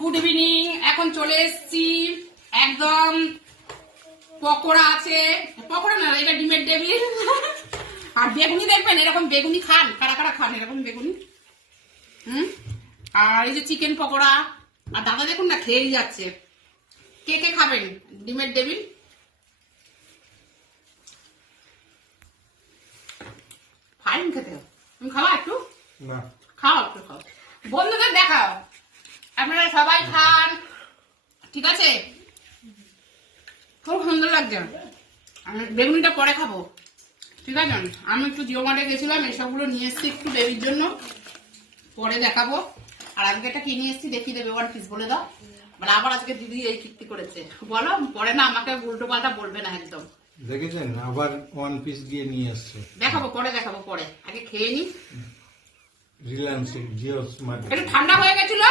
Good evening. এখন চলে এসছি একদম পকোড়া আছে, পকোড়া না এটা ডিমের টেবিল আর বেগুনি দেখবেন এরকম বেগুনি খান, কারা কারা খান এরকম বেগুনি। আর এই যে চিকেন পকোড়া, আর দাদা দেখুন না খেয়েই যাচ্ছে। কে কে খাবেন ডিমের টেবিল? ফাইন খেতে, তুমি খাওয়া একটু না খাও, একটু খাও, বন্ধুদের দেখাও আপনারা সবাই খান, ঠিক আছে? খুব সুন্দর লাগছে। আমি বেগুনিটা পরে খাবো, ঠিক আছে? আমি একটু জিও মার্টে গেছিলাম, এসবগুলো নিয়ে এসছি একটু বেবির জন্য, পরে দেখাবো। আর আজকে একটা কিনে এসছি, দেখিয়ে দেবে ওয়ান পিস বলে দাও। মানে আবার আজকে দিদি এই কীর্তি করেছে, বলো পরে না আমাকে উল্টো পাল্টা বলবে না একদম। দেখেছেন আবার ওয়ান পিস দিয়ে নিয়ে আসছে। দেখাবো পরে, দেখাবো পরে, আগে খেয়ে নি। রিলায়েন্স জিও স্মার্ট একটু ঠান্ডা হয়ে গেছিল